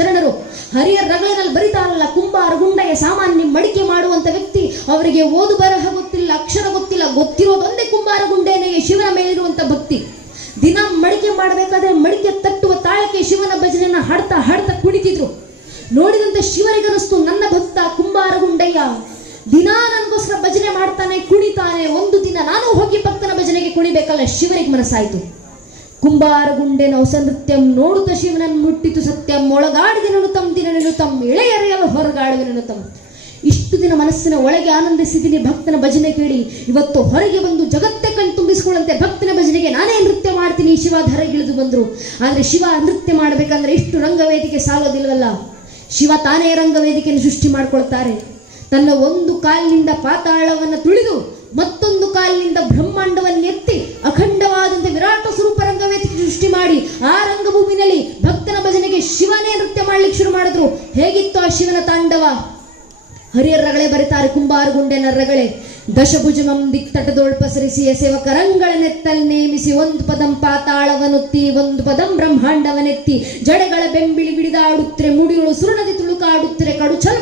ಶರಣರು ಹರಿಯರ್ ರಗಳಿನಲ್ಲಿ ಬರಿತಾರಲ್ಲ, ಕುಂಬಾರ ಗುಂಡಯ್ಯ ಸಾಮಾನ್ಯ ಮಡಿಕೆ ಮಾಡುವಂತ ವ್ಯಕ್ತಿ. ಅವರಿಗೆ ಓದು ಬರಹ ಗೊತ್ತಿಲ್ಲ, ಅಕ್ಷರ ಗೊತ್ತಿಲ್ಲ ಗೊತ್ತಿರೋದೊಂದೇ ಕುಂಬಾರ ಗುಂಡೇನೆಗೆ ಶಿವನ ಮೇಲಿರುವಂತ ಭಕ್ತಿ. ದಿನ ಮಡಿಕೆ ಮಾಡಬೇಕಾದ್ರೆ ಮಡಿಕೆ ತಟ್ಟುವ ತಾಳಕ್ಕೆ ಶಿವನ ಭಜನೆಯನ್ನ ಹಾಡ್ತಾ ಹಾಡ್ತಾ ಕುಣಿತಿದ್ರು. ನೋಡಿದಂತ ಶಿವನಿಗನಿಸ್ತು ನನ್ನ ಭಕ್ತ ಕುಂಬಾರ ಗುಂಡಯ್ಯ, ದಿನಾ ನನಗೋಸ್ಕರ ಭಜನೆ ಮಾಡ್ತಾನೆ, ಕುಣಿತಾನೆ. ಒಂದು ದಿನ ನಾನು ಹೋಗಿ ಭಕ್ತನ ಭಜನೆಗೆ ಕುಣಿಬೇಕಲ್ಲ, ಶಿವನಿಗೆ ಮನಸ್ಸಾಯ್ತು. ಕುಂಬಾರ ಗುಂಡೆನ ಹೊಸ ನೃತ್ಯಂ ನೋಡುತ್ತ ಶಿವನನ್ನು ಮುಟ್ಟಿತು ಸತ್ಯಂ ಒಳಗಾಡಿದ ತಮ್ಮ ದಿನ ತಮ್ಮ ಇಳೆಯರೆಯಲು ಹೊರಗಾಡುವ ತಮ್ಮ ಇಷ್ಟು ದಿನ ಮನಸ್ಸಿನ ಒಳಗೆ ಆನಂದಿಸಿದ್ದೀನಿ ಭಕ್ತನ ಭಜನೆ ಕೇಳಿ. ಇವತ್ತು ಹೊರಗೆ ಬಂದು ಜಗತ್ತೇ ಕಣ್ ತುಂಬಿಸಿಕೊಳ್ಳಂತೆ ಭಕ್ತನ ಭಜನೆಗೆ ನಾನೇ ನೃತ್ಯ ಮಾಡ್ತೀನಿ. ಶಿವ ಧರೆಗಿಳಿದು ಬಂದರು. ಆದರೆ ಶಿವ ನೃತ್ಯ ಮಾಡಬೇಕಂದ್ರೆ ಇಷ್ಟು ರಂಗವೇದಿಕೆ ಸಾಲೋದಿಲ್ವಲ್ಲ? ಶಿವ ತಾನೇ ರಂಗವೇದಿಕೆಯನ್ನು ಸೃಷ್ಟಿ ಮಾಡ್ಕೊಳ್ತಾರೆ. ತನ್ನ ಒಂದು ಕಾಲಿನಿಂದ ಪಾತಾಳವನ್ನು ತುಳಿದು ಮತ್ತೊಂದು ಕಾಲಿನಿಂದ ಬ್ರಹ್ಮಾಂಡವನ್ನೆತ್ತಿ ಅಖಂಡವಾದಂತೆ ವಿರಾಟ ಸ್ವರೂಪ ರಂಗವೇದಿಕೆ ಸೃಷ್ಟಿ ಮಾಡಿ ಆ ರಂಗಭೂಮಿನಲ್ಲಿ ಭಕ್ತನ ಭಜನೆಗೆ ಶಿವನೇ ನೃತ್ಯ ಮಾಡ್ಲಿಕ್ಕೆ ಶುರು ಮಾಡಿದ್ರು. ಹೇಗಿತ್ತು ಆ ಶಿವನ ತಾಂಡವ? ರಗಳೆ ಬರೀತಾರೆ ಕುಂಬಾರ ಗುಂಡೆನ ರಗಳೆ ದಶಭುಜಮಂ ದಿಕ್ತಟದೊಳ್ ಪಸರಿಸಿ ಸೇವಕರಂಗಳ ನೆತ್ತಲ್ ನೇಮಿಸಿ ಒಂದು ಪದಂ ಪಾತಾಳವನುತ್ತಿ, ಒಂದು ಪದಂ ಬ್ರಹ್ಮಾಂಡವನೆತ್ತಿ. ಜಡೆಗಳ ಬೆಂಬಿಳಿ ಬಿಡಿದಾಡುತ್ತರೆ ಮುಡಿಗಳು ಸುರುಣದಿ ತುಳುಕಾಡುತ್ತರೆ ಕಡು ಚಲವಳಗಂ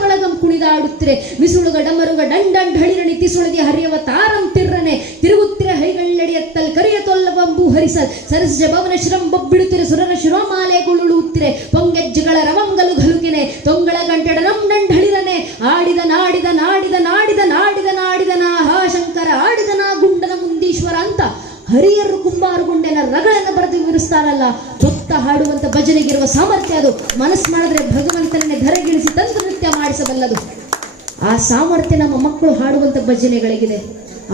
ಕುಣಿದಾಡುತ್ತಿರೆ ಮಿಸುಳುಗ ಡಮರುಗ ಡಂಡಂಡ್ ಹಳಿರಣಿ ತಿಸುಳದಿ ಹರಿಯವ ತಾರಂ ತಿರ್ರನೆ, ತಿರುಗುತ್ತಿರ ಹೈಗಳ್ಳಡಿಯತ್ತಲ್ ಕರಿಯ ತೊಲ್ಲವಂಬು ಹರಿಸಲ್, ಸರಸಜ ಭವನ ಶಿರಂ ಬೊಬ್ಬಿಡುತ್ತಿರೆ ಸುರನ ಶಿರೋಮಾಲೆ ಗುಳುಳುತ್ತಿರೆ ಪೊಂಗೆಜ್ಜಗಳ ರವಂಗಲು ಘಲುಕಿನೆ, ತೊಂಗಳ ಗಂಟೆಡ ನಮ್ ಡಂಡ್ ಹಳಿರನೆ ಆಡಿದ ನಾಡಿದ ನಾಡಿದ ನಾಡಿದ ನಾಡಿದ ನಾಡಿದ ನಾ ಹಾ ಶಂಕರ, ಆಡಿದ ನಾ ಗುಂಡನ ಮುಂದೀಶ್ವರ ಅಂತ ಹರಿಯರು ಕುಂಬಾರು ಗುಂಡೆನ ರಗಳನ್ನು ಬರೆದು ವಿವರಿಸ್ತಾರಲ್ಲ ಭಕ್ತ ಹಾಡುವಂತ ಭಜನೆಗಿರುವ ಸಾಮರ್ಥ್ಯ ಅದು, ಮನಸ್ಸು ಮಾಡಿದ್ರೆ ಭಗವಂತನನ್ನೇ ಧರೆಗಿಳಿಸಿ ತಂದು ನೃತ್ಯ ಮಾಡಿಸಬಲ್ಲದು. ಆ ಸಾಮರ್ಥ್ಯ ನಮ್ಮ ಮಕ್ಕಳು ಹಾಡುವಂತ ಭಜನೆಗಳಿಗಿದೆ.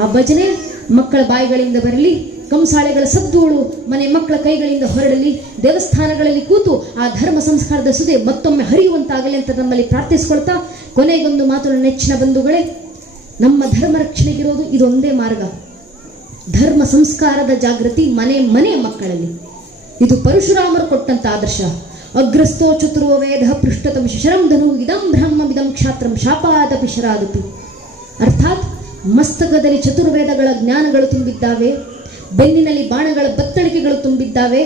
ಆ ಭಜನೆ ಮಕ್ಕಳ ಬಾಯಿಗಳಿಂದ ಬರಲಿ, ಕಂಸಾಳೆಗಳ ಸದ್ದುಗಳು ಮನೆ ಮಕ್ಕಳ ಕೈಗಳಿಂದ ಹೊರಡಲಿ, ದೇವಸ್ಥಾನಗಳಲ್ಲಿ ಕೂತು ಆ ಧರ್ಮ ಸಂಸ್ಕಾರದ ಸುದೆ ಮತ್ತೊಮ್ಮೆ ಹರಿಯುವಂತಾಗಲಿ ಅಂತ ನಮ್ಮಲ್ಲಿ ಪ್ರಾರ್ಥಿಸ್ಕೊಳ್ತಾ ಕೊನೆಗೊಂದು ಮಾತು ನೆಚ್ಚಿನ ಬಂಧುಗಳೇ, ನಮ್ಮ ಧರ್ಮ ರಕ್ಷಣೆಗಿರೋದು ಇದೊಂದೇ ಮಾರ್ಗ. ಧರ್ಮ ಸಂಸ್ಕಾರದ ಜಾಗೃತಿ ಮನೆ ಮನೆ ಮಕ್ಕಳಲ್ಲಿ. ಇದು ಪರಶುರಾಮರು ಕೊಟ್ಟಂತ ಆದರ್ಶ. ಅಗ್ರಸ್ತೋ ಚತುರ್ವ ವೇದ ಪೃಷ್ಠತಂ ಶಿಶರಂ ಧನು ಇದಂ ಬ್ರಹ್ಮವಿದಂ ಕ್ಷಾತ್ರಂ ಶಾಪಾದ ಪಿಶರಾದಪಿ ಅರ್ಥಾತ್ ಮಸ್ತಕದಲ್ಲಿ ಚತುರ್ವೇದಗಳ ಜ್ಞಾನಗಳು ತುಂಬಿದ್ದಾವೆ, ಬೆನ್ನಿನಲ್ಲಿ ಬಾಣಗಳ ಬತ್ತಳಿಕೆಗಳು ತುಂಬಿದ್ದಾವೆ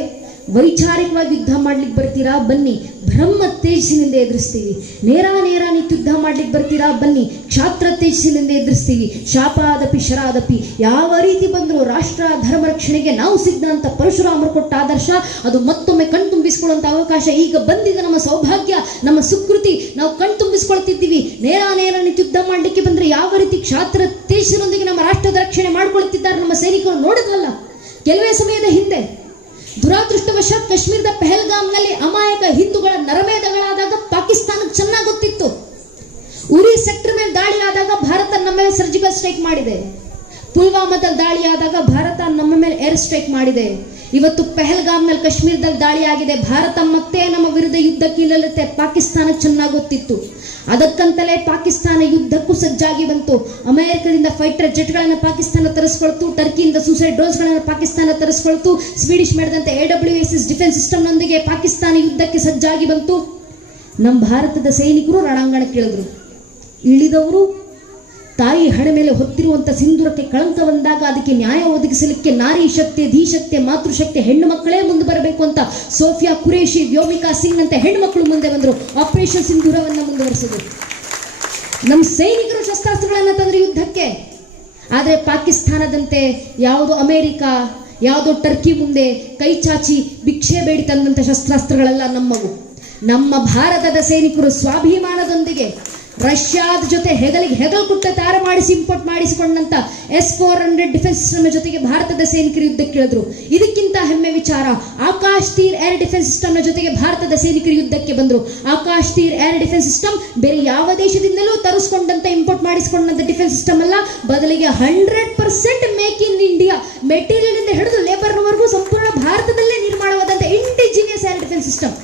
ವೈಚಾರಿಕವಾಗಿ ಯುದ್ಧ ಮಾಡ್ಲಿಕ್ಕೆ ಬರ್ತೀರಾ? ಬನ್ನಿ. ಬ್ರಹ್ಮ ತೇಜಸ್ಸಿನಿಂದ ಎದುರಿಸ್ತೀವಿ. ನೇರ ನೇರ ನಿತ್ಯ ಯುದ್ಧ ಮಾಡ್ಲಿಕ್ಕೆ ಬರ್ತೀರಾ? ಬನ್ನಿ. ಕ್ಷಾತ್ರ ತೇಜಸ್ಸಿನಿಂದ ಎದುರಿಸ್ತೀವಿ. ಶಾಪಾದಪಿ, ಶರಾದಪಿ. ಯಾವ ರೀತಿ ಬಂದರೂ ರಾಷ್ಟ್ರ, ಧರ್ಮ ರಕ್ಷಣೆಗೆ ನಾವು ಸಿದ್ಧ ಅಂತ ಪರಶುರಾಮರು ಕೊಟ್ಟ ಆದರ್ಶ, ಅದು ಮತ್ತೊಮ್ಮೆ ಕಣ್ತುಂಬಿಸಿಕೊಳ್ಳುವಂಥ ಅವಕಾಶ ಈಗ ಬಂದಿದೆ. ನಮ್ಮ ಸೌಭಾಗ್ಯ, ನಮ್ಮ ಸುಕೃತಿ. ನಾವು ಕಣ್ತುಂಬಿಸಿಕೊಳ್ತಿದ್ದೀವಿ ನೇರ ನೇರ ನಿತ್ಯ ಯುದ್ಧ ಮಾಡ್ಲಿಕ್ಕೆ ಬಂದರೆ ಯಾವ ರೀತಿ ಕ್ಷಾತ್ರ ತೇಜಸ್ಸಿನೊಂದಿಗೆ ನಮ್ಮ ರಾಷ್ಟ್ರದ ರಕ್ಷಣೆ ಮಾಡ್ಕೊಳ್ತಿದ್ದಾರೆ ನಮ್ಮ ಸೈನಿಕರು ನೋಡೋದಲ್ಲ ಕೆಲವೇ ಸಮಯದ ಹಿಂದೆ ದುರಾದೃಷ್ಟವಶಾತ್ ಕಾಶ್ಮೀರದ ಪೆಹಲ್ಗಾಮ್ನಲ್ಲಿ ಅಮಾಯಕ ಹಿಂದೂಗಳ ನರಮೇಧಗಳಾದಾಗ ಪಾಕಿಸ್ತಾನಕ್ಕೆ ಚೆನ್ನಾಗಿ ಗೊತ್ತಿತ್ತು. ಉರಿ ಸೆಕ್ಟರ್ ಮೇಲೆ ದಾಳಿ ಆದಾಗ ಭಾರತ ನಮ್ಮ ಸರ್ಜಿಕಲ್ ಸ್ಟ್ರೈಕ್ ಮಾಡಿದೆ. ಪುಲ್ವಾಮಾದಲ್ಲಿ ದಾಳಿ ಆದಾಗ ಭಾರತ ನಮ್ಮ ಮೇಲೆ ಏರ್ ಸ್ಟ್ರೈಕ್ ಮಾಡಿದೆ. ಇವತ್ತು ಪೆಹಲ್ಗಾಮ್ನಲ್ಲಿ ಕಾಶ್ಮೀರದಲ್ಲಿ ದಾಳಿ ಆಗಿದೆ ಭಾರತ ಮತ್ತೆ ನಮ್ಮ ವಿರುದ್ಧ ಯುದ್ಧಕ್ಕೆ ಇಲ್ಲತ್ತೆ ಪಾಕಿಸ್ತಾನ ಚೆನ್ನಾಗಿ ಗೊತ್ತಿತ್ತು ಅದಕ್ಕಂತಲೇ ಪಾಕಿಸ್ತಾನ ಯುದ್ಧಕ್ಕೂ ಸಜ್ಜಾಗಿ ಬಂತು. ಅಮೆರಿಕದಿಂದ ಫೈಟರ್ ಜೆಟ್ಗಳನ್ನು ಪಾಕಿಸ್ತಾನ ತರಿಸ್ಕೊಳ್ತು. ಟರ್ಕಿಯಿಂದ ಸೂಸೈಡ್ ಡೋಸ್ಗಳನ್ನು ಪಾಕಿಸ್ತಾನ ತರಿಸ್ಕೊಳ್ತು. ಸ್ವೀಡಿಷ್ ಮಾಡಿದಂತೆ A W S S defence ಸಿಸ್ಟಮ್ನೊಂದಿಗೆ Pakistan ಯುದ್ಧಕ್ಕೆ ಸಜ್ಜಾಗಿ ಬಂತು. ನಮ್ಮ ಭಾರತದ ಸೈನಿಕರು ರಣಾಂಗಣಕ್ಕೆ ಇಳಿದ್ರು. ಇಳಿದವರು ತಾಯಿ ಹಣೆ ಮೇಲೆ ಹೊತ್ತಿರುವಂತ ಸಿಂಧೂರಕ್ಕೆ ಕಳಂಕ ಬಂದಾಗ ಅದಕ್ಕೆ ನ್ಯಾಯ ಒದಗಿಸಲಿಕ್ಕೆ ನಾರಿ ಶಕ್ತಿ ಧೀಶಕ್ತಿ ಮಾತೃಶಕ್ತಿ ಹೆಣ್ಣು ಮಕ್ಕಳೇ ಮುಂದೆ ಬರಬೇಕು ಅಂತ ಸೋಫಿಯಾ ಕುರೇಶಿ, ವ್ಯೋಮಿಕಾ ಸಿಂಗ್ ಅಂತ ಹೆಣ್ಣು ಮಕ್ಕಳು ಮುಂದೆ ಬಂದರು. ಆಪರೇಷನ್ ಸಿಂಧೂರವನ್ನ ಮುಂದುವರೆಸಿದ್ರು. ನಮ್ಮ ಸೈನಿಕರು ಶಸ್ತ್ರಾಸ್ತ್ರಗಳನ್ನು ತಂದ್ರೆ ಯುದ್ಧಕ್ಕೆ. ಆದರೆ ಪಾಕಿಸ್ತಾನದಂತೆ ಯಾವುದು ಅಮೆರಿಕ, ಯಾವುದೋ ಟರ್ಕಿ ಮುಂದೆ ಕೈ ಚಾಚಿ ಭಿಕ್ಷೆ ಬೇಡಿ ತಂದಂಥ ಶಸ್ತ್ರಾಸ್ತ್ರಗಳೆಲ್ಲ ನಮ್ಮವು. ನಮ್ಮ ಭಾರತದ ಸೈನಿಕರು ಸ್ವಾಭಿಮಾನದೊಂದಿಗೆ ರಷ್ಯಾದ ಜೊತೆ ಹೆಗಲಿಗೆ ಹೆಗಲು ಕುಟ್ಟ ತಾರ ಮಾಡಿಸಿ import ಮಾಡಿಸಿಕೊಂಡಂತ S four hundred defence system ಜೊತೆಗೆ ಭಾರತದ ಸೈನಿಕರು ಯುದ್ಧಕ್ಕೆ ಇಳಿದ್ರು. ಇದಕ್ಕಿಂತ ಹೆಮ್ಮೆ ವಿಚಾರ, ಆಕಾಶ್ ತೀರ್ ಏರ್ ಡಿಫೆನ್ಸ್ ಸಿಸ್ಟಮ್ನ ಜೊತೆಗೆ ಭಾರತದ ಸೈನಿಕರು ಯುದ್ಧಕ್ಕೆ ಬಂದ್ರು. ಆಕಾಶ್ ತೀರ್ ಏರ್ ಡಿಫೆನ್ಸ್ ಸಿಸ್ಟಮ್ ಬೇರೆ ಯಾವ ದೇಶದಿಂದಲೂ ತರಿಸ್ಕೊಂಡಂತ ಇಂಪೋರ್ಟ್ ಮಾಡಿಸಿಕೊಂಡಂತ ಡಿಫೆನ್ಸ್ ಸಿಸ್ಟಮ್ ಅಲ್ಲ, ಬದಲಿಗೆ hundred percent make in India material ಇಂದ ಹಿಡಿದು ಲೇಬರ್ನವರೆಗೂ ಸಂಪೂರ್ಣ ಭಾರತದಲ್ಲೇ ನಿರ್ಮಾಣವಾದಂತ ಇಂಡಿಜಿನಿಯಸ್ ಏರ್ ಡಿಫೆನ್ಸ್ ಸಿಸ್ಟಮ್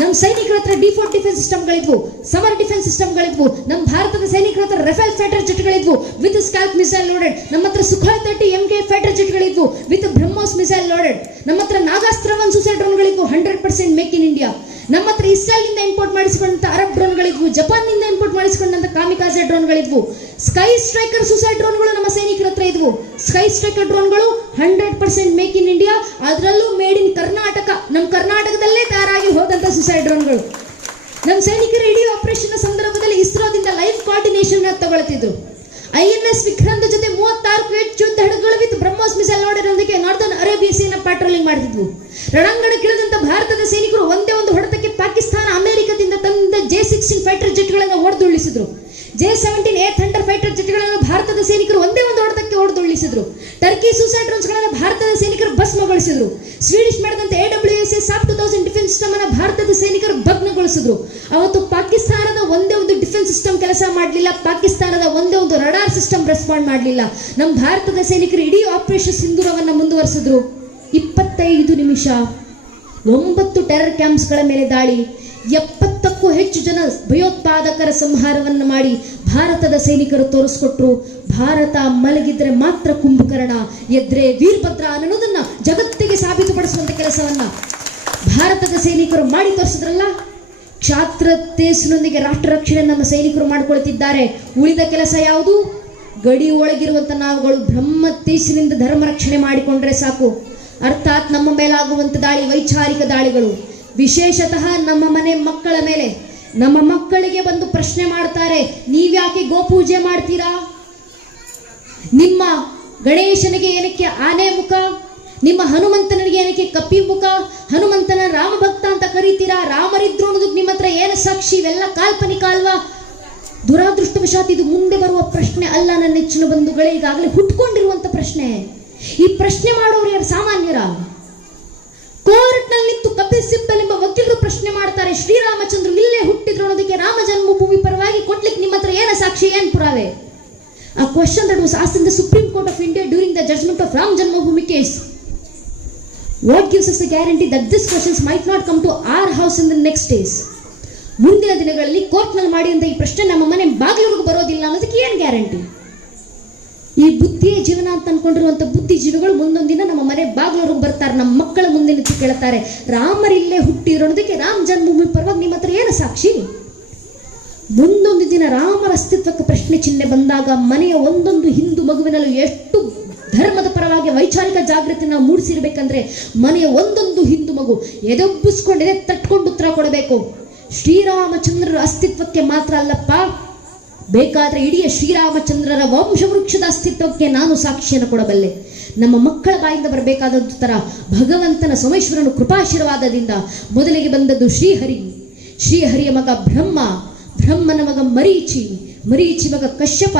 ನಮ್ಮ ಸೈನಿಕರ ಹತ್ರ ಡಿಫಾಲ್ಟ್ ಡಿಫೆನ್ಸ್ ಸಿಸ್ಟಮ್ಗಳಿದ್ವು ಸಮರ್ ಡಿಫೆನ್ಸ್ ಸಿಸ್ಟಮ್ಗಳಿದ್ವು ನಮ್ಮ ಭಾರತದ ಸೈನಿಕರ ಹತ್ರ ರಫೇಲ್ ಫೈಟರ್ ಜೆಟ್ಗಳಿದ್ವು ವಿತ್ ಸ್ಕಾಲ್ಪ್ ಮಿಸೈಲ್ ಲೋಡೆಡ್ ನಮ್ಮ ಹತ್ರ Sukhoi thirty M K fighter ಜೆಟ್ಗಳಿದ್ವು with BrahMos missile loaded ನಮ್ಮ ಹತ್ರ Nagastra one suicide ಡ್ರೋನ್ಗಳಿದ್ವು hundred percent make in India ನಮ್ಮ ಹತ್ರ ಇಸ್ರೇಲ್ನಿಂದ ಇಂಪೋರ್ಟ್ ಮಾಡಿಸಿಕೊಂಡಂತ ಅರಬ್ ಡ್ರೋನ್ಗಳಿದ್ವು ಜಪಾನ್ನಿಂದ ಇಂಪೋರ್ಟ್ ಮಾಡಿಸಿಕೊಂಡಂತ ಕಾಮಿಕಾಜೆ ಡ್ರೋನ್ಗಳಿದ್ವು ಸ್ಕೈ ಸ್ಟ್ರೈಕರ್ ಸುಸೈಡ್ ಡ್ರೋನ್ಗಳು ನಮ್ಮ ಸೈನಿಕರ ಹತ್ರ ಇದ್ವು. ಸ್ಕೈ ಸ್ಟ್ರೈಕರ್ ಡ್ರೋನ್ಗಳು hundred percent make in India ಅದರಲ್ಲೂ ಮೇಡ್ ಇನ್ ಕರ್ನಾಟಕ ನಮ್ಮ ಕರ್ನಾಟಕದಲ್ಲೇ ತಯಾರಾಗಿ ಹೋದಂಥ ಸುಸೈಡ್ ಡ್ರೋನ್ಗಳು ನಮ್ಮ ಸೈನಿಕರು ಇಡೀ ಆಪರೇಷನ್ ಸಂದರ್ಭದಲ್ಲಿ ಇಸ್ರೋದಿಂದ ಲೈಫ್ ಕೋಆರ್ಡಿನೇಷನ್ ತಗೊಳ್ತಿದ್ರು. ಐ ಎನ್ ಎಸ್ ವಿಕ್ರಾಂತ್ ಜೊತೆ ಮೂವತ್ತಾರು ಹೆಚ್ಚು ಯುದ್ಧ ಹಡಗುಗಳು ವಿತ್ ಬ್ರಹ್ಮೋಸ್ ಮಿಸೈಲ್ ನೋಡಿರೋದಕ್ಕೆ ನಾರ್ದನ್ ಅರೇಬಿಯಾ ಸೇನಾ ಪ್ಯಾಟ್ರೋಲಿಂಗ್ ಮಾಡ್ತಿದ್ವು. ರಣಾಂಗಣಕ್ಕಿಳಿದಂತ ಭಾರತದ ಸೈನಿಕರು ಒಂದೇ ಒಂದು ಹೊಡೆತಕ್ಕೆ ಪಾಕಿಸ್ತಾನ ಅಮೆರಿಕದಿಂದ ತಂದ ಜೆ ಸಿಕ್ಸ್ಟೀನ್ ಫೈಟರ್ ಜೆಟ್ಗಳನ್ನು ಹೊಡೆದುರುಳಿಸಿದ್ರು. J seventeen A thunder fighter ಜೆಟ್ಗಳನ್ನು ಭಾರತದ ಸೈನಿಕರು ಒಂದೇ ಒಂದು ಹೊಡೆತಕ್ಕೆ ಹೊಡೆದುರುಳಿಸಿದ್ರು ಟರ್ಕಿ ಸೂಸೈಡ್ ಡ್ರೋನ್ಸ್ಗಳನ್ನು ಭಾರತದ ಸೈನಿಕರು ಭಸ್ಮಗೊಳಿಸಿದ್ರು. ಸ್ವೀಡಿಷ್ ಮಾಡಿದಂತ A W S S two thousand defence system ಅನ್ನು ಭಾರತದ ಸೈನಿಕರು ಭಗ್ನಗೊಳಿಸಿದ್ರು. ಅವತ್ತು ಪಾಕಿಸ್ತಾನದ ಒಂದೇ ಒಂದು ಡಿಫೆನ್ಸ್ ಸಿಸ್ಟಮ್ ಕೆಲಸ ಮಾಡಲಿಲ್ಲ. ಪಾಕಿಸ್ತಾನದ ಒಂದೇ ಒಂದು ರಡಾರ್ ಸಿಸ್ಟಮ್ ರೆಸ್ಪಾಂಡ್ ಮಾಡಲಿಲ್ಲ. ನಮ್ಮ ಭಾರತದ ಸೈನಿಕರು ಇಡೀ ಆಪರೇಷನ್ ಸಿಂಧೂರವನ್ನು ಮುಂದುವರೆಸಿದ್ರು. ಇಪ್ಪತ್ತೈದು ನಿಮಿಷ, ಒಂಬತ್ತು ಟೆರರ್ ಕ್ಯಾಂಪ್ಸ್ಗಳ ಮೇಲೆ ದಾಳಿ ಎಪ್ಪತ್ತಕ್ಕೂ ಹೆಚ್ಚು ಜನ ಭಯೋತ್ಪಾದಕರ ಸಂಹಾರವನ್ನು ಮಾಡಿ ಭಾರತದ ಸೈನಿಕರು ತೋರಿಸ್ಕೊಟ್ರು. ಭಾರತ ಮಲಗಿದ್ರೆ ಮಾತ್ರ ಕುಂಭಕರ್ಣ, ಎದ್ರೆ ವೀರಭದ್ರ ಅನ್ನೋದನ್ನ ಜಗತ್ತಿಗೆ ಸಾಬೀತುಪಡಿಸುವಂತ ಕೆಲಸವನ್ನ ಭಾರತದ ಸೈನಿಕರು ಮಾಡಿ ತೋರಿಸಿದ್ರಲ್ಲ? ಕ್ಷಾತ್ರ ತೇಸಿನೊಂದಿಗೆ ರಾಷ್ಟ್ರ ರಕ್ಷಣೆ ನಮ್ಮ ಸೈನಿಕರು ಮಾಡ್ಕೊಳ್ತಿದ್ದಾರೆ. ಉಳಿದ ಕೆಲಸ ಯಾವುದು? ಗಡಿ ಒಳಗಿರುವಂತ ನಾವುಗಳು ಬ್ರಹ್ಮ ತೇಸಿನಿಂದ ಧರ್ಮ ರಕ್ಷಣೆ ಮಾಡಿಕೊಂಡ್ರೆ ಸಾಕು. ಅರ್ಥಾತ್ ನಮ್ಮ ಮೇಲಾಗುವಂತ ದಾಳಿ, ವೈಚಾರಿಕ ದಾಳಿಗಳು. ವಿಶೇಷತಃ ನಮ್ಮ ಮನೆ ಮಕ್ಕಳ ಮೇಲೆ. ನಮ್ಮ ಮಕ್ಕಳಿಗೆ ಬಂದು ಪ್ರಶ್ನೆ ಮಾಡ್ತಾರೆ, ನೀವ್ಯಾಕೆ ಗೋಪೂಜೆ ಮಾಡ್ತೀರಾ? ನಿಮ್ಮ ಗಣೇಶನಿಗೆ ಏನಕ್ಕೆ ಆನೆ ಮುಖ? ನಿಮ್ಮ ಹನುಮಂತನಿಗೆ ಏನಕ್ಕೆ ಕಪ್ಪಿ ಮುಖ? ಹನುಮಂತನ ರಾಮಭಕ್ತ ಅಂತ ಕರೀತೀರಾ? ರಾಮರಿದ್ರು ಅನ್ನೋದು ನಿಮ್ಮ ಹತ್ರ ಏನು ಸಾಕ್ಷಿ? ಇವೆಲ್ಲ ಕಾಲ್ಪನಿಕ ಅಲ್ವಾ? ದುರಾದೃಷ್ಟವಶಾತ್ ಇದು ಮುಂದೆ ಬರುವ ಪ್ರಶ್ನೆ ಅಲ್ಲ ನನ್ನ ನೆಚ್ಚಿನ ಬಂಧುಗಳೇ. ಈಗಾಗಲೇ ಹುಟ್ಕೊಂಡಿರುವಂಥ ಪ್ರಶ್ನೆ. ಈ ಪ್ರಶ್ನೆ ಮಾಡೋರು ಯಾರು? ಸಾಮಾನ್ಯರ? ಶ್ರೀರಾಮಚಂದ್ರ ಇಲ್ಲೇ ಹುಟ್ಟಿದ್ರು ಅನ್ನೋದಕ್ಕೆ ರಾಮ ಜನ್ಮಭೂಮಿ ಪರವಾಗಿ ಕೊಟ್ಲಿಕ್ಕೆ ನಿಮ್ಮ ಹತ್ರ ಏನ ಸಾಕ್ಷಿ, ಏನ್ ಪುರಾವೆ? ಆ question that was asked in the supreme court of India during the judgment of Rama Janmabhoomi case what gives us the guarantee that this questions might not come to our house in the next days ಮುಂದಿನ ದಿನಗಳಲ್ಲಿ ಕೋರ್ಟ್ನಲ್ಲಿ ಮಾಡಿದಂಥ ಈ ಪ್ರಶ್ನೆ ನಮ್ಮ ಮನೆ ಬಾಗಿಲುಗೂ ಬರೋದಿಲ್ಲ ಅನ್ನೋದಕ್ಕೆ ಏನು ಗ್ಯಾರಂಟಿ ಈ ಬುದ್ಧಿಯೇ ಜೀವನ ಅಂತ ಅನ್ಕೊಂಡಿರುವಂತ ಬುದ್ಧಿಜೀವಿಗಳು ಮುಂದೊಂದು ದಿನ ನಮ್ಮ ಮನೆ ಬಾಗಿಲವರೆಗೂ ಬರ್ತಾರೆ, ನಮ್ಮ ಮಕ್ಕಳ ಮುಂದೆ ನಿಂತು ಕೇಳ್ತಾರೆ ರಾಮರಿಲ್ಲೇ ಹುಟ್ಟಿರೋದಕ್ಕೆ ರಾಮ ಜನ್ಮಭೂಮಿ ಪರವಾಗಿ ನಿಮ್ಮ ಹತ್ರ ಏನು ಸಾಕ್ಷಿ? ಮುಂದೊಂದು ದಿನ ರಾಮರ ಅಸ್ತಿತ್ವಕ್ಕೆ ಪ್ರಶ್ನೆ ಚಿಹ್ನೆ ಬಂದಾಗ ಮನೆಯ ಒಂದೊಂದು ಹಿಂದೂ ಮಗುವಿನಲ್ಲೂ ಎಷ್ಟು ಧರ್ಮದ ಪರವಾಗಿ ವೈಚಾರಿಕ ಜಾಗೃತಿ ನಾವು ಮೂಡಿಸಿರ್ಬೇಕಂದ್ರೆ ಮನೆಯ ಒಂದೊಂದು ಹಿಂದೂ ಮಗು ಎದೆಬ್ಬಿಸ್ಕೊಂಡು ಎದೆ ತಟ್ಕೊಂಡು ಉತ್ತರ ಕೊಡಬೇಕು. ಶ್ರೀರಾಮಚಂದ್ರರ ಅಸ್ತಿತ್ವಕ್ಕೆ ಮಾತ್ರ ಅಲ್ಲಪ್ಪ ಬೇಕಾದ್ರೆ ಇಡೀ ಶ್ರೀರಾಮಚಂದ್ರರ ವಂಶವೃಕ್ಷದ ಅಸ್ತಿತ್ವಕ್ಕೆ ನಾನು ಸಾಕ್ಷಿಯನ್ನು ಕೊಡಬಲ್ಲೆ. ನಮ್ಮ ಮಕ್ಕಳ ಬಾಯಿಂದ ಬರಬೇಕಾದಂಥ ತರ ಭಗವಂತನ ಸೋಮೇಶ್ವರನು ಕೃಪಾಶೀರ್ವಾದದಿಂದ ಮೊದಲಿಗೆ ಬಂದದ್ದು ಶ್ರೀಹರಿ. ಶ್ರೀಹರಿಯ ಮಗ ಬ್ರಹ್ಮ, ಬ್ರಹ್ಮನ ಮಗ ಮರೀಚಿ ಮರೀಚಿ ಮಗ ಕಶ್ಯಪ,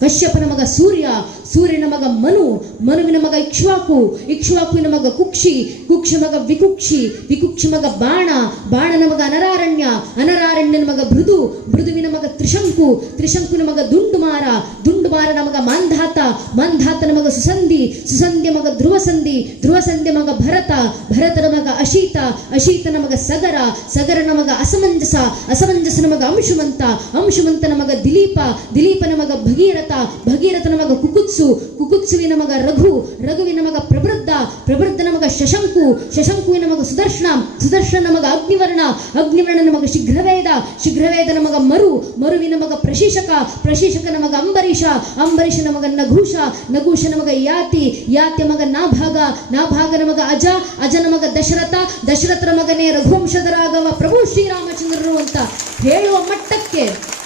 ಕಶ್ಯಪನ ಮಗ ಸೂರ್ಯ ಸೂರ್ಯನ ಮಗ ಮನು, ಮನುವಿನ ಮಗ ಇಕ್ಷ್ವಾಕು, ಇಕ್ಷ್ವಾಕುವಿನ ಮಗ ಕುಕ್ಷಿ, ಕುಕ್ಷ ಮಗ ವಿಕುಕ್ಷಿ ವಿಕುಕ್ಷಿ ಮಗ ಬಾಣ, ಬಾಣನ ಮಗ ಅನರಾರಣ್ಯ, ಅನರಾರಣ್ಯನ ಮಗ ಮೃದು, ಮೃದುವಿನ ಮಗ ತ್ರಿಶಂಕು, ತ್ರಿಶಂಕುವಿನ ಮಗ ದುಂಡುಮಾರ, ದುಂಡುಮಾರನ ಮಗ ಮಾಂಧಾತ, ಮಾಂಧಾತನ ಮಗ ಸುಸಂಧಿ, ಸುಸಂಧ್ಯ ಮಗ ಧ್ರುವಸಂಧಿ, ಧ್ರುವಸಂಧ್ಯ ಮಗ ಭರತ, ಭರತನ ಮಗ ಅಶೀತ, ಅಶೀತನ ಮಗ ಸಗರ, ಸಗರನ ಮಗ ಅಸಮಂಜಸ, ಅಸಮಂಜಸನ ಮಗ ಅಂಶುಮಂತ, ಅಂಶುಮಂತನ ಮಗ ದಿಲೀಪ, ದಿಲೀಪನ ಮಗ ಭಗೀರಥ, ಭಗೀರಥನ ಮಗ ಕುಕುತ್ಸು. ಕುಕುತ್ಸುವಿನ ಮಗ ರಘು, ರಘುವಿನ ಮಗ ಪ್ರವೃದ್ಧ ಪ್ರವೃದ್ಧ ಮಗ ಶಶಂಕು, ಶಶಂಕುವಿನ ಮಗ ಸುದರ್ಶನ ಸುದರ್ಶನ ಮಗ ಅಗ್ನಿವರ್ಣ, ಅಗ್ನಿವರ್ಣನ ಮಗ ಶೀಘ್ರವೇದ, ಶೀಘ್ರವೇದನ ಮಗ ಮರು, ಮರುವಿನ ಮಗ ಪ್ರಶೀಶಕ, ಪ್ರಶೀಶಕನ ಮಗ ಅಂಬರೀಷ, ಅಂಬರೀಷನ ಮಗ ನಘೂಷ, ನಘೂಷನ ಮಗ ಯಾತಿ, ಯಾತಿಯ ಮಗ ನಾಭಾಗ, ನಾಭಾಗನ ಮಗ ಅಜ, ಅಜನ ಮಗ ದಶರಥ, ದಶರಥನ ಮಗನೇ ರಘುವಂಶದ ರಾಘವ, ಪ್ರಭು ಶ್ರೀರಾಮಚಂದ್ರರು ಅಂತ ಹೇಳುವ ಮಟ್ಟಕ್ಕೆ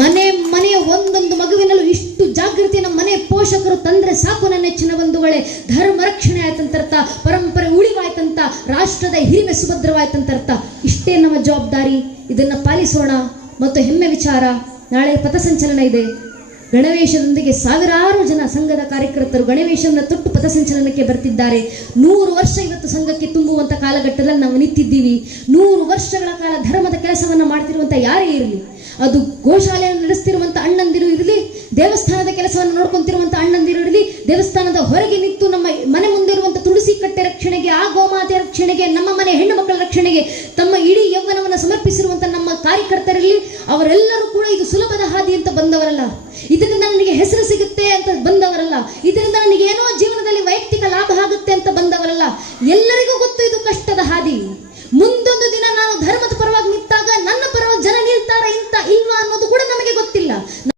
ಮನೆ ಮನೆಯ ಒಂದೊಂದು ಮಗುವಿನಲ್ಲೂ ಇಷ್ಟು ಜಾಗೃತಿ ನಮ್ಮ ಮನೆ ಪೋಷಕರು ತಂದ್ರೆ ಸಾಕು ನನ್ನ ನೆಚ್ಚಿನ ಬಂಧುಗಳೇ. ಧರ್ಮ ರಕ್ಷಣೆ ಆಯ್ತಂತ ಅರ್ಥ ಪರಂಪರೆ ಉಳಿವಾಯ್ತಂತ, ರಾಷ್ಟ್ರದ ಹಿರಿಮೆ ಸುಭದ್ರವಾಯ್ತಂತ ಅರ್ಥ ಇಷ್ಟೇ ನಮ್ಮ ಜವಾಬ್ದಾರಿ. ಇದನ್ನ ಪಾಲಿಸೋಣ ಮತ್ತು ಹೆಮ್ಮೆ ವಿಚಾರ. ನಾಳೆ ಪಥಸಂಚಲನ ಇದೆ. ಗಣವೇಶದೊಂದಿಗೆ ಸಾವಿರಾರು ಜನ ಸಂಘದ ಕಾರ್ಯಕರ್ತರು ಗಣವೇಶವನ್ನು ತೊಟ್ಟು ಪಥಸಂಚಲನಕ್ಕೆ ಬರ್ತಿದ್ದಾರೆ. ನೂರು ವರ್ಷ ಇವತ್ತು ಸಂಘಕ್ಕೆ ತುಂಬುವಂತ ಕಾಲಘಟ್ಟದಲ್ಲಿ ನಾವು ನಿಂತಿದ್ದೀವಿ. ನೂರು ವರ್ಷಗಳ ಕಾಲ ಧರ್ಮದ ಕೆಲಸವನ್ನು ಮಾಡ್ತಿರುವಂಥ ಯಾರೇ ಇರಲಿ ಅದು ಗೋಶಾಲೆಯನ್ನು ನಡೆಸ್ತಿರುವಂತ ಅಣ್ಣಂದಿರು ಇರಲಿ, ದೇವಸ್ಥಾನದ ಕೆಲಸವನ್ನು ನೋಡ್ಕೊಂತಿರುವಂತ ಅಣ್ಣಂದಿರು ಇರಲಿ, ದೇವಸ್ಥಾನದ ಹೊರಗೆ ನಿಂತು ನಮ್ಮ ಮನೆ ಮುಂದೆ ತುಳಸಿ ಕಟ್ಟೆ ರಕ್ಷಣೆಗೆ, ಆ ಗೋಮಾತೆ ರಕ್ಷಣೆಗೆ, ನಮ್ಮ ಮನೆ ಹೆಣ್ಣು ಮಕ್ಕಳ ರಕ್ಷಣೆಗೆ, ತಮ್ಮ ಇಡೀ ಯೌವನವನ್ನು ಸಮರ್ಪಿಸಿರುವಂತ ನಮ್ಮ ಕಾರ್ಯಕರ್ತರಲ್ಲಿ ಅವರೆಲ್ಲರೂ ಕೂಡ ಇದು ಸುಲಭದ ಹಾದಿ ಅಂತ ಬಂದವರಲ್ಲ. ಇದರಿಂದ ನನಗೆ ಹೆಸರು ಸಿಗುತ್ತೆ ಅಂತ ಬಂದವರಲ್ಲ. ಇದರಿಂದ ನನಗೆ ಏನೋ ಜೀವನದಲ್ಲಿ ವೈಯಕ್ತಿಕ ಲಾಭ ಆಗುತ್ತೆ ಅಂತ ಬಂದವರಲ್ಲ. ಎಲ್ಲರಿಗೂ